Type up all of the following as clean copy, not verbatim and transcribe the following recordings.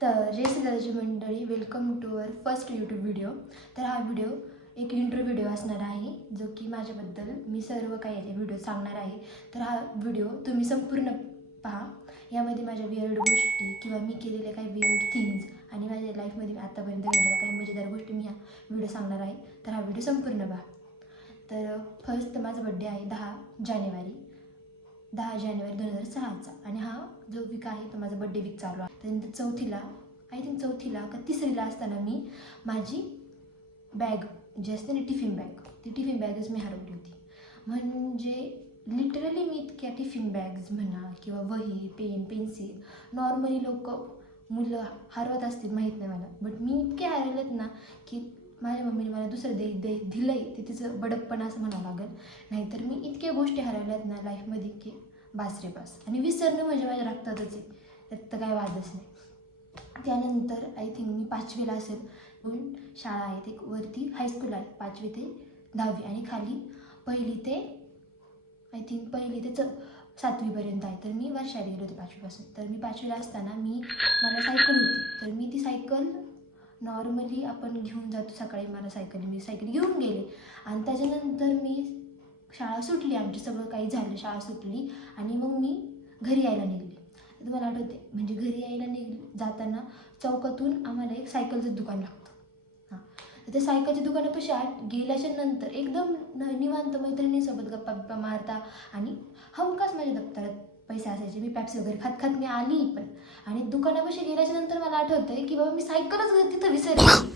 तर जय श्रीदाची मंडळी, welcome to our first YouTube video. तर हा व्हिडिओ एक इंट्रो व्हिडिओ असणार आहे, जो की माझ्याबद्दल मी सर्व काही या व्हिडिओ सांगणार आहे. तर हा व्हिडिओ तुम्ही संपूर्ण पहा. यामध्ये माझ्या वियर्ड गोष्टी किंवा मी केलेल्या काही वियर्ड थिंग्स आणि माझ्या लाईफमध्ये आत्तापर्यंत घडलेल्या काही मजेदार गोष्टी मी हा व्हिडिओ सांगणार आहे. तर हा व्हिडिओ संपूर्ण पहा. तर फर्स्ट माझा बड्डे आहे 10 जानेवारी 2006चा, आणि हा जो वीक आहे तो माझा बड्डे वीक चालू आहे. त्यानंतर चौथीला का तिसरीला असताना मी माझी बॅग जी असते ना, टिफिन बॅगच मी हरवली होती. म्हणजे लिटरली मी इतक्या टिफिन बॅग्स म्हणा किंवा वही, पेन, पेन्सिल नॉर्मली मुलं हरवत असतील माहीत नाही मला, बट मी इतके हरवलेत ना की माझ्या मम्मीने मला दुसरं दिलं आहे ते तिचं बडकपणा असं म्हणावं लागेल. नाहीतर मी इतक्या गोष्टी हरवल्यात ना लाईफमध्ये की बास रे बास. आणि विसरणं म्हणजे माझ्या रक्तातच आहे, त्यात तर काय वादच नाही. त्यानंतर आय थिंक मी 5वीला असेल, पण शाळा आहे ते वरती हायस्कूल आहे 5वी ते 10वी, आणि खाली पहिली ते 7वीपर्यंत आहे. तर मी वर्षाला गेले होते 5वीपासून. तर मी 5वीला असताना मला सायकल होती. तर मी ती सायकल नॉर्मली आपण घेऊन जातो सकाळी, मी सायकल घेऊन गेले. आणि त्याच्यानंतर मी शाळा सुटली, आमची सगळं काही झालं, शाळा सुटली आणि मग मी घरी यायला निघले. तर मला आठवते, म्हणजे घरी यायला जाताना चौकातून आम्हाला एक सायकलचं दुकान लागतं. हां, तर त्या सायकलच्या दुकानापाशी गेल्याच्या नंतर एकदम निवांत मैत्रिणीसोबत गप्पा मारता, आणि हमखास माझ्या दप्तरात पैसे असायचे. मी पॅप्सी वगैरे खात मी आली पण. आणि दुकानापाशी गेल्याच्या नंतर मला आठवतं आहे की बाबा मी सायकलच तिथं विसरली.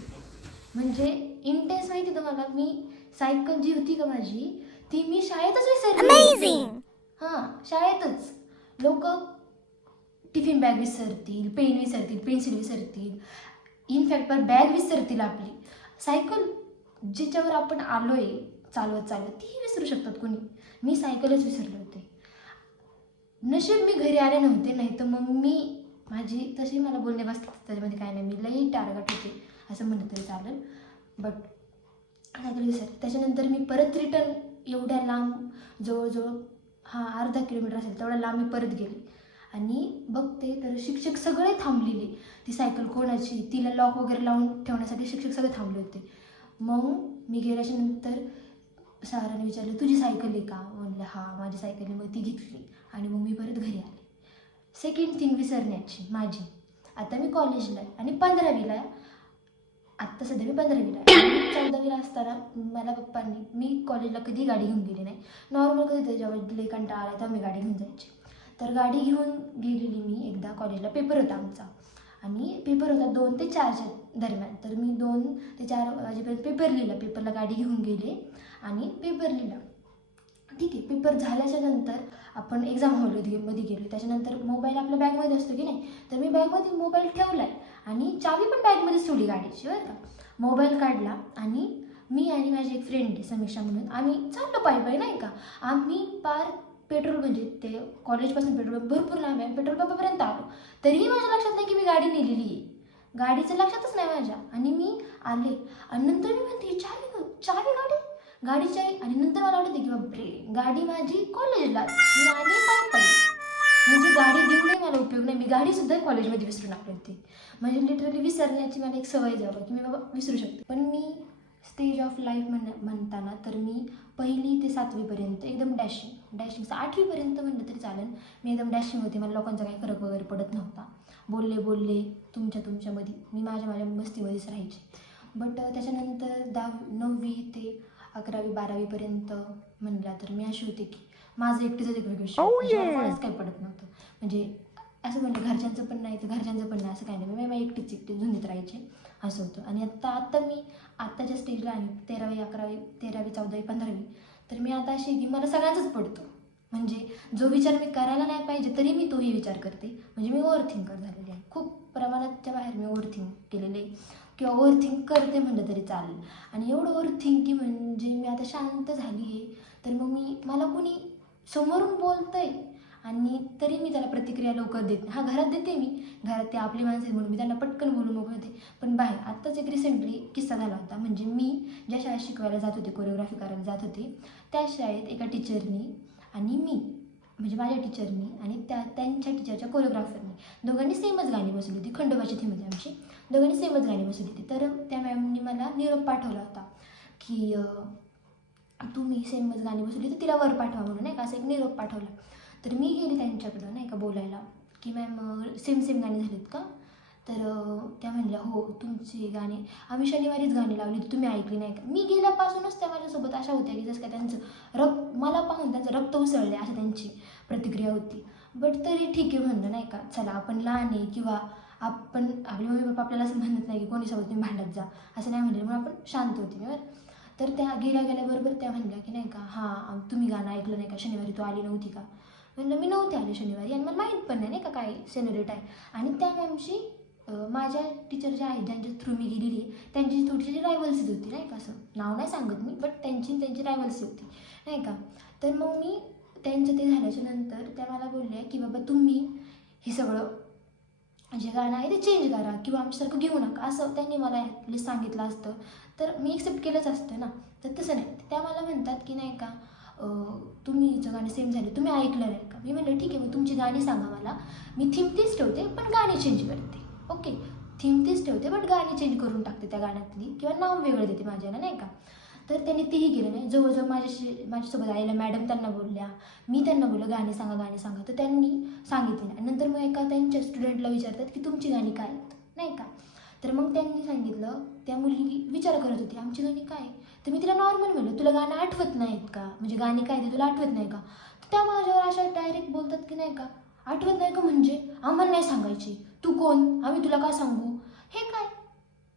म्हणजे इंटेन्स माहिती तुम्हाला, मी सायकल जी होती का माझी, ती मी शाळेतच विसरली. हां, शाळेतच. लोक टिफिन बॅग विसरतील, पेन विसरतील, पेन्सिल विसरतील, इनफॅक्ट बॅग विसरतील. आपली सायकल जिच्यावर आपण आलोय चालवत तीही विसरू शकतात कोणी. मी सायकलच विसरले होते. नशीब मी घरी आले नव्हते, नाही तर मग तशी मला बोलणे बसतात त्याच्यामध्ये काय नाही, मी लई टार्गेट होते असं म्हणलं तरी चालेल. बट सायकल विसरले. त्याच्यानंतर मी परत रिटर्न एवढ्या लांब, जवळजवळ अर्धा किलोमीटर असेल तेवढ्या लांब मी परत गेले. आणि बघते तर शिक्षक सगळे थांबलेले. ती सायकल कोणाची, तिला लॉक वगैरे लावून ठेवण्यासाठी शिक्षक सगळे थांबले होते. मग मी गेल्याच्या नंतर सरांनी विचारलं, तुझी सायकल आहे का? म्हणलं हां, माझी सायकल आहे. मग ती घेतली आणि मग मी परत घरी आले. सेकंड थिंग विसरण्याची माझी, आता मी कॉलेजला आहे आणि 15वीला आहे. आत्ता सध्या मी 15वीला आहे. 14वीला असताना मला पप्पांनी, मी कॉलेजला कधी गाडी घेऊन गेली नाही, नॉर्मल कधी त्याच्यावर लई कंटाळा आला तर मी गाडी घेऊन जायची. तर गाडी घेऊन गेलेली मी एकदा कॉलेजला. पेपर होता आमचा, आणि पेपर होता 2 ते 4च्या दरम्यान. तर मी 2 ते 4 वाजेपर्यंत पेपर लिहिला. पेपरला गाडी घेऊन गेले आणि पेपर लिहिला. ठीक आहे, पेपर झाल्याच्या नंतर आपण एक्झाम हॉलमध्ये गेलो. त्याच्यानंतर मोबाईल आपल्या बॅगमध्ये असतो की नाही, तर मी बॅगमध्ये मोबाईल ठेवला आहे आणि चावी पण बॅगमध्येच ठेवली गाडीची, बरं का. मोबाईल काढला आणि मी आणि माझी एक फ्रेंड आहे समीक्षा म्हणून, आम्ही चाललो पायी नाही का. आम्ही पार पेट्रोल, म्हणजे ते कॉलेजपासून पेट्रोल भरपूर लांब आहे, पेट्रोल पंपापर्यंत आलो. तरीही माझ्या लक्षात नाही की मी गाडी नेलेली आहे. गाडीचं लक्षातच नाही माझ्या. आणि मी आले आणि नंतर मी म्हणते चावी गाडीची आहे. आणि नंतर मला वाटते की बापरे, गाडी माझी कॉलेजला, मी आली पायी. म्हणजे गाडी देऊनही मला उपयोग नाही, मी गाडीसुद्धा कॉलेजमध्ये विसरून आले होते. म्हणजे लिटरली विसरण्याची मला एक सवय जावं की मी बाबा विसरू शकते. पण मी स्टेज ऑफ लाईफ म्हणताना तर मी 1ली ते 7वीपर्यंत एकदम डॅशिंग 8वीपर्यंत म्हणलं तरी चालेल, मी एकदम डॅशिंग होते. मला लोकांचा काही फरक वगैरे पडत नव्हता. बोलले तुमच्यामध्ये, मी माझ्या मस्तीमध्येच राहायचे. बट त्याच्यानंतर 9वी ते 11वी 12वीपर्यंत म्हणलं तर मी अशी होते की माझं एकटीच एक वेगळं कोणाच काही पडत नव्हतं. म्हणजे असं म्हणजे घरच्यांचं पण नाही असं काही नाही, मी एकटीच झुंजीत राहायचे, असं होतं. आणि आत्ता मी आत्ताच्या स्टेजला आहे 13वी 11वी 13वी 14वी 15वी. तर मी आता अशी की मला सगळ्यांचाच पडतो. म्हणजे जो विचार मी करायला नाही पाहिजे तरी मी तोही विचार करते. म्हणजे मी ओव्हर थिंकर झालेली आहे, खूप प्रमाणाच्या बाहेर मी ओव्हर थिंक केलेले किंवा ओव्हर थिंक करते म्हणलं तरी चालेल. आणि एवढं ओव्हर थिंकिंग म्हणजे मी आता शांत झाली आहे. तर मग मला कोणी समोरून बोलतंय आणि तरी मी त्याला प्रतिक्रिया लवकर देत नाही. घरात देते मी, घरात ते आपली माणसं आहेत म्हणून मी त्यांना पटकन बोलून मोकळं होते. पण बाहेर आत्ताच एक रिसेंटली किस्सा झाला होता. म्हणजे मी ज्या शाळेत शिकवायला जात होते, कोरिओग्राफी करायला जात होते, त्या शाळेत एका टीचरनी आणि मी, म्हणजे माझ्या टीचरनी आणि त्यांच्या टीचरच्या कोरिओग्राफरनी दोघांनी सेमच गाणी बसवली होती, खंडोबाची थीम होती आमची, दोघांनी सेमच गाणी बसवली होती. तर त्या मॅमनी मला निरोप पाठवला होता की तुम्ही सेमच गाणी बसवली तर तिला वर पाठवा म्हणून, नाही का, असं एक निरोप पाठवला. तर मी गेली त्यांच्याकडं, नाही का, बोलायला की मॅम सेम सेम गाणी झालीत का? तर त्या म्हणल्या हो तुमची गाणी आम्ही शनिवारीच गाणी लावली होती, तुम्ही ऐकली नाही का? मी गेल्यापासूनच त्या माझ्यासोबत अशा होत्या की जसं काय त्यांचं मला पाहून त्यांचं रक्त उसळले अशी त्यांची प्रतिक्रिया होती. बट तरी ठीक आहे म्हणलं, नाही का, चला आपण लहान आहे किंवा आपण आपले मम्मी पप्पा आपल्याला असं म्हणत नाही की कोणीसोबत तुम्ही भांडत जा, असं नाही म्हणले, म्हणून आपण शांत होते बरं. तर त्या गेल्याबरोबर त्या म्हणल्या की नाही का हां तुम्ही गाणं ऐकलं नाही का, शनिवारी तू आली नव्हती का? म्हणलं मी नव्हते आले शनिवारी आणि मला माहीत पण नाही का काय सेनोरेट आहे. आणि त्या मॅमची माझ्या टीचर ज्या आहेत ज्यांच्या थ्रू मी गेलेली त्यांची थोडीशी रायवल्सीच होती, नाही का, असं नाव नाही सांगत मी, बट त्यांची रायवल्सी होती, नाही का. तर मग मी त्यांचं ते झाल्याच्या नंतर त्या मला बोलल्या की बाबा तुम्ही हे सगळं जे गाणं आहे ते चेंज करा किंवा आमच्यासारखं घेऊ नका, असं त्यांनी मला ॲटलिस्ट सांगितलं असतं तर मी एक्सेप्ट केलंच असतं ना. तर तसं नाही, त्या मला म्हणतात की नाही का तुम्ही हिचं गाणे सेम झाले, तुम्ही ऐकलं नाही का? मी म्हणलं ठीक आहे, मग तुमची गाणी सांगा मला, मी थीम तीच ठेवते पण गाणी चेंज करते. ओके, थीम तीच ठेवते बट गाणी चेंज करून टाकते त्या गाण्यातली किंवा नाव वेगळं देते माझ्याला, नाही का. तर त्यांनी तेही केलं नाही. जवळजवळ माझ्यासोबत आलेल्या मॅडम त्यांना बोलल्या, मी त्यांना बोललं गाणी सांगा, तर त्यांनी सांगितली नाही. नंतर मग एका त्यांच्या स्टुडंटला विचारतात की तुमची गाणी काय आहेत, नाही का. तर मग त्यांनी सांगितलं, त्या मुलगी विचार करत होती आमची गाणी काय. तर मी तिला नॉर्मल म्हणलं तुला गाणं आठवत नाहीत का, म्हणजे गाणी काय ते तुला आठवत नाही का? तर त्या माझ्यावर अशा डायरेक्ट बोलतात की नाही का आठवत नाही का, म्हणजे आम्हाला नाही सांगायची, तू कोण, आम्ही तुला काय सांगू, हे काय.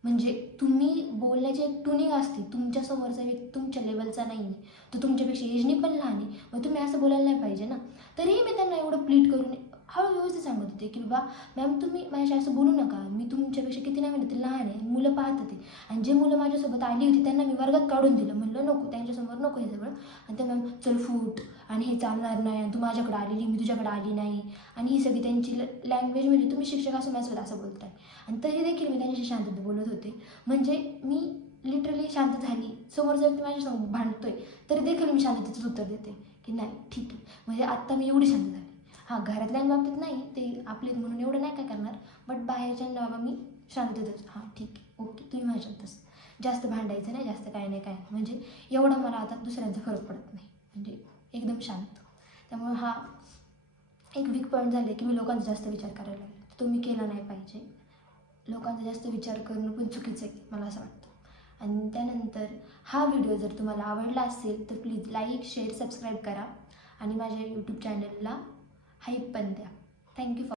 म्हणजे तुम्ही बोलण्याची एक ट्युनिंग असते, तुमच्यासमोरचा व्यक्ती तुमच्या लेवलचा नाही आहे, तो तुमच्यापेक्षा एजनी पण लहान आहे, मग तुम्ही असं बोलायला नाही पाहिजे ना. तरीही मी त्यांना एवढं प्लीट करून हळू व्यवस्थित सांगत होते की बाबा मॅम तुम्ही माझ्याशी असं बोलू नका, मी तुमच्यापेक्षा किती नाही म्हणते लहान आहे, मुलं पाहत होते. आणि जे मुलं माझ्यासोबत आली होती त्यांना मी वर्गात काढून दिलं, म्हणलं नको त्यांच्यासमोर नको हे सगळं. आणि त्या मॅम चल फूट आणि हे चालणार नाही, आणि तू माझ्याकडे आलेली मी तुझ्याकडे आली नाही, आणि ही सगळी त्यांची लँग्वेज, म्हणजे तुम्ही शिक्षक असून माझ्यासोबत असं बोलताय. आणि तरी देखील मी त्यांच्याशी शांततेत बोलत होते, म्हणजे मी लिटरली शांत झाली, समोरचा व्यक्ती माझ्यासमोर भांडतोय तरी देखील मी शांततेचं उत्तर देते की नाही ठीक आहे, म्हणजे आत्ता मी एवढी शांत झाली. हां घरातल्या बाबतीत नाही, ते आपले म्हणून एवढं नाही काय करणार, बट बाहेरच्या बाबा मी शांततेतच हां ठीक आहे ओके तुम्ही माझ्यातच, जास्त भांडायचं नाही, जास्त काय नाही काय, म्हणजे एवढा मला आता दुसऱ्यांचा फरक पडत नाही, म्हणजे एकदम शांत. त्यामुळे हा एक वीक पॉईंट झाले की मी लोकांचा जास्त विचार करायला लागले, तो मी केला नाही पाहिजे. लोकांचा जास्त विचार करणं पण चुकीचं आहे मला असं वाटतं. आणि त्यानंतर हा व्हिडिओ जर तुम्हाला आवडला असेल तर प्लीज लाईक शेअर सबस्क्राईब करा आणि माझ्या यूट्यूब चॅनलला हाईप पण द्या. Thank you for